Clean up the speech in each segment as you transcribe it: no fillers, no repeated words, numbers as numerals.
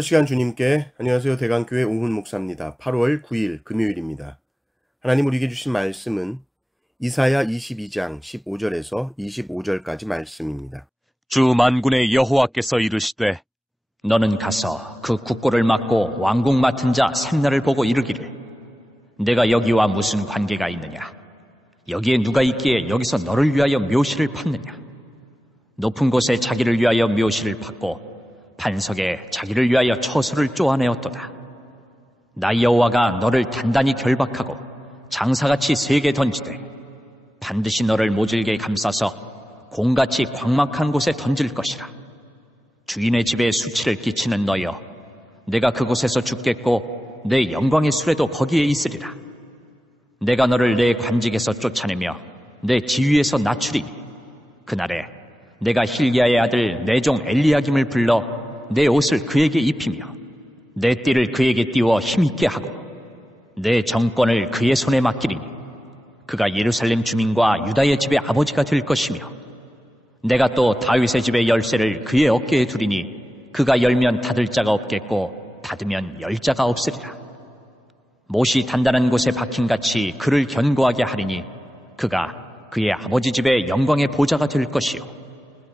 첫 시간 주님께 안녕하세요. 대강교회 오훈 목사입니다. 8월 9일 금요일입니다. 하나님 우리에게 주신 말씀은 이사야 22장 15절에서 25절까지 말씀입니다. 주 만군의 여호와께서 이르시되 너는 가서 그 국고를 맡고 왕국 맡은 자 샘나를 보고 이르기를 내가 여기와 무슨 관계가 있느냐 여기에 누가 있기에 여기서 너를 위하여 묘실을 팠느냐 높은 곳에 자기를 위하여 묘실을 팠고 반석에 자기를 위하여 처소를 쪼아내었도다. 나 여호와가 너를 단단히 결박하고 장사같이 세게 던지되 반드시 너를 모질게 감싸서 공같이 광막한 곳에 던질 것이라. 주인의 집에 수치를 끼치는 너여 내가 그곳에서 죽겠고 내 영광의 수레도 거기에 있으리라. 내가 너를 내 관직에서 쫓아내며 내 지위에서 낮추리니 그날에 내가 힐기야의 아들 내 종 엘리야김을 불러 내 옷을 그에게 입히며 내 띠를 그에게 띄워 힘있게 하고 내 정권을 그의 손에 맡기리니 그가 예루살렘 주민과 유다의 집의 아버지가 될 것이며 내가 또 다윗의 집의 열쇠를 그의 어깨에 두리니 그가 열면 닫을 자가 없겠고 닫으면 열 자가 없으리라. 못이 단단한 곳에 박힌같이 그를 견고하게 하리니 그가 그의 아버지 집의 영광의 보좌가 될 것이요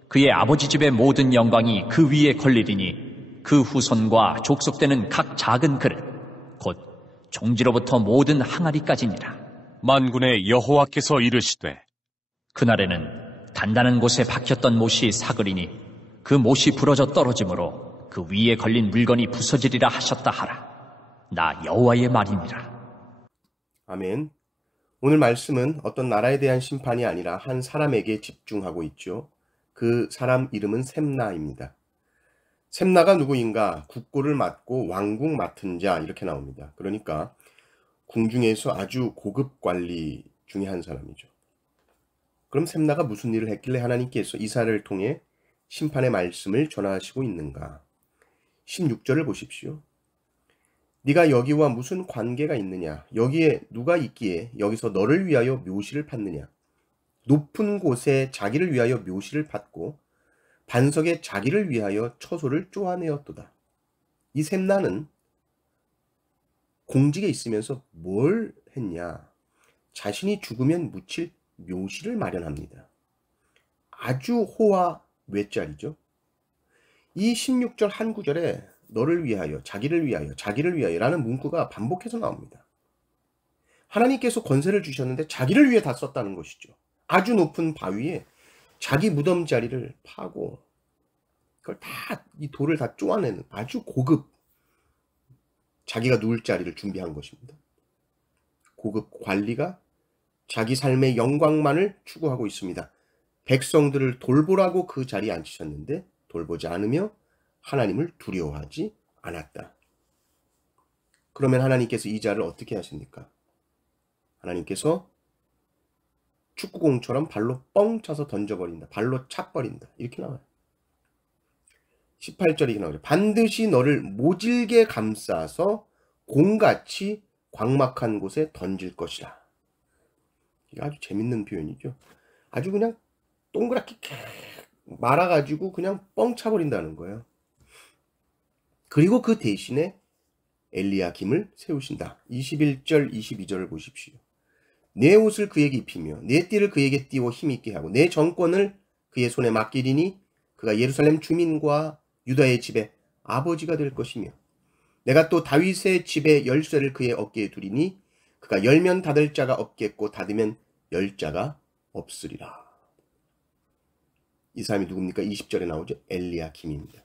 그의 아버지 집의 모든 영광이 그 위에 걸리리니 그 후손과 족속되는 각 작은 그릇 곧 종지로부터 모든 항아리까지니라. 만군의 여호와께서 이르시되 그날에는 단단한 곳에 박혔던 못이 사그리니 그 못이 부러져 떨어지므로 그 위에 걸린 물건이 부서지리라 하셨다 하라. 나 여호와의 말이니라. 아멘. 오늘 말씀은 어떤 나라에 대한 심판이 아니라 한 사람에게 집중하고 있죠. 그 사람 이름은 셈나입니다. 셈나가 누구인가? 국고를 맡고 왕국 맡은 자 이렇게 나옵니다. 그러니까 궁중에서 아주 고급 관리 중에 한 사람이죠. 그럼 셈나가 무슨 일을 했길래 하나님께서 이사야를 통해 심판의 말씀을 전하시고 있는가? 16절을 보십시오. 네가 여기와 무슨 관계가 있느냐? 여기에 누가 있기에 여기서 너를 위하여 묘실을 팠느냐? 높은 곳에 자기를 위하여 묘실을 팠고 반석에 자기를 위하여 처소를 쪼아내었도다. 이 셈나는 공직에 있으면서 뭘 했냐? 자신이 죽으면 묻힐 묘실을 마련합니다. 아주 호화 외짤이죠. 이 16절 한 구절에 너를 위하여, 자기를 위하여 라는 문구가 반복해서 나옵니다. 하나님께서 권세를 주셨는데 자기를 위해 다 썼다는 것이죠. 아주 높은 바위에 자기 무덤 자리를 파고 그걸 다 이 돌을 다 쪼아내는 아주 고급 자기가 누울 자리를 준비한 것입니다. 고급 관리가 자기 삶의 영광만을 추구하고 있습니다. 백성들을 돌보라고 그 자리에 앉히셨는데 돌보지 않으며 하나님을 두려워하지 않았다. 그러면 하나님께서 이 자를 어떻게 하십니까? 하나님께서 축구공처럼 발로 뻥 차서 던져버린다. 발로 차버린다. 이렇게 나와요. 18절이 나오죠. 반드시 너를 모질게 감싸서 공같이 광막한 곳에 던질 것이라. 이게 아주 재밌는 표현이죠. 아주 그냥 동그랗게 말아가지고 그냥 뻥 차버린다는 거예요. 그리고 그 대신에 엘리야김을 세우신다. 21절, 22절을 보십시오. 내 옷을 그에게 입히며 내 띠를 그에게 띄워 힘있게 하고 내 정권을 그의 손에 맡기리니 그가 예루살렘 주민과 유다의 집의 아버지가 될 것이며 내가 또 다윗의 집의 열쇠를 그의 어깨에 두리니 그가 열면 닫을 자가 없겠고 닫으면 열 자가 없으리라. 이 사람이 누굽니까? 20절에 나오죠. 엘리야김입니다.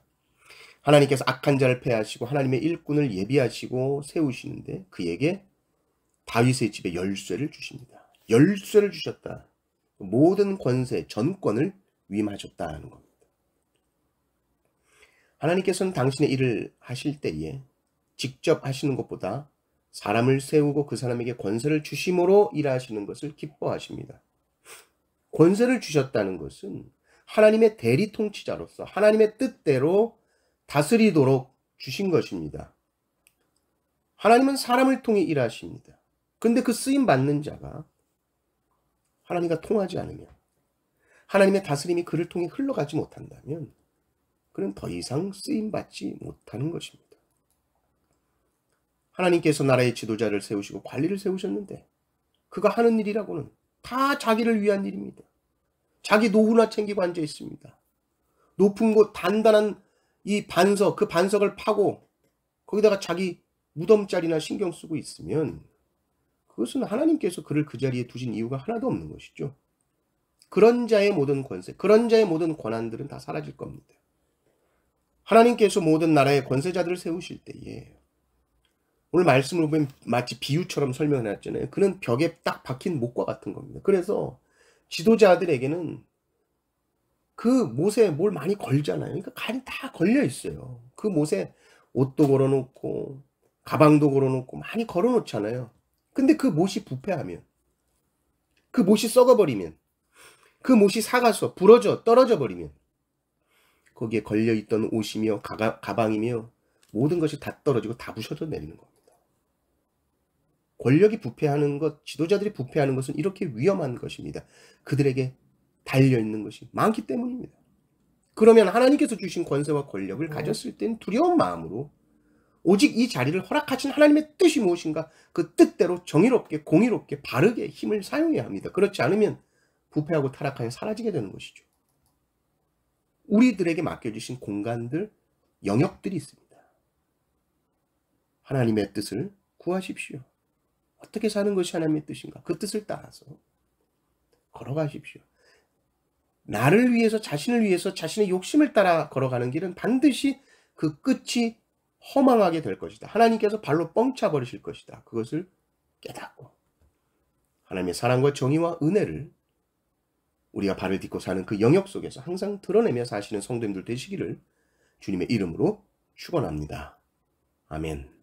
하나님께서 악한 자를 패하시고 하나님의 일꾼을 예비하시고 세우시는데 그에게 다윗의 집에 열쇠를 주십니다. 열쇠를 주셨다. 모든 권세, 전권을 위임하셨다는 겁니다. 하나님께서는 당신의 일을 하실 때에 직접 하시는 것보다 사람을 세우고 그 사람에게 권세를 주심으로 일하시는 것을 기뻐하십니다. 권세를 주셨다는 것은 하나님의 대리 통치자로서 하나님의 뜻대로 다스리도록 주신 것입니다. 하나님은 사람을 통해 일하십니다. 근데 그 쓰임 받는 자가 하나님과 통하지 않으면 하나님의 다스림이 그를 통해 흘러가지 못한다면 그는 더 이상 쓰임 받지 못하는 것입니다. 하나님께서 나라의 지도자를 세우시고 관리를 세우셨는데 그가 하는 일이라고는 다 자기를 위한 일입니다. 자기 노후나 챙기고 앉아 있습니다. 높은 곳 단단한 이 반석, 그 반석을 파고 거기다가 자기 무덤자리나 신경 쓰고 있으면 그것은 하나님께서 그를 그 자리에 두신 이유가 하나도 없는 것이죠. 그런 자의 모든 권세, 그런 자의 모든 권한들은 다 사라질 겁니다. 하나님께서 모든 나라의 권세자들을 세우실 때에 오늘 말씀을 보면 마치 비유처럼 설명해놨잖아요. 그는 벽에 딱 박힌 못과 같은 겁니다. 그래서 지도자들에게는 그 못에 뭘 많이 걸잖아요. 그러니까 간이 다 걸려 있어요. 그 못에 옷도 걸어놓고 가방도 걸어놓고 많이 걸어놓잖아요. 근데 그 못이 부패하면, 그 못이 썩어버리면, 그 못이 삭아서 부러져 떨어져 버리면 거기에 걸려있던 옷이며 가방이며 모든 것이 다 떨어지고 다 부셔져 내리는 겁니다. 권력이 부패하는 것, 지도자들이 부패하는 것은 이렇게 위험한 것입니다. 그들에게 달려있는 것이 많기 때문입니다. 그러면 하나님께서 주신 권세와 권력을 가졌을 땐 두려운 마음으로 오직 이 자리를 허락하신 하나님의 뜻이 무엇인가 그 뜻대로 정의롭게 공의롭게 바르게 힘을 사용해야 합니다. 그렇지 않으면 부패하고 타락하여 사라지게 되는 것이죠. 우리들에게 맡겨주신 공간들, 영역들이 있습니다. 하나님의 뜻을 구하십시오. 어떻게 사는 것이 하나님의 뜻인가? 그 뜻을 따라서 걸어가십시오. 나를 위해서, 자신을 위해서, 자신의 욕심을 따라 걸어가는 길은 반드시 그 끝이 허망하게 될 것이다. 하나님께서 발로 뻥 차버리실 것이다. 그것을 깨닫고 하나님의 사랑과 정의와 은혜를 우리가 발을 딛고 사는 그 영역 속에서 항상 드러내며 사시는 성도님들 되시기를 주님의 이름으로 축원합니다. 아멘.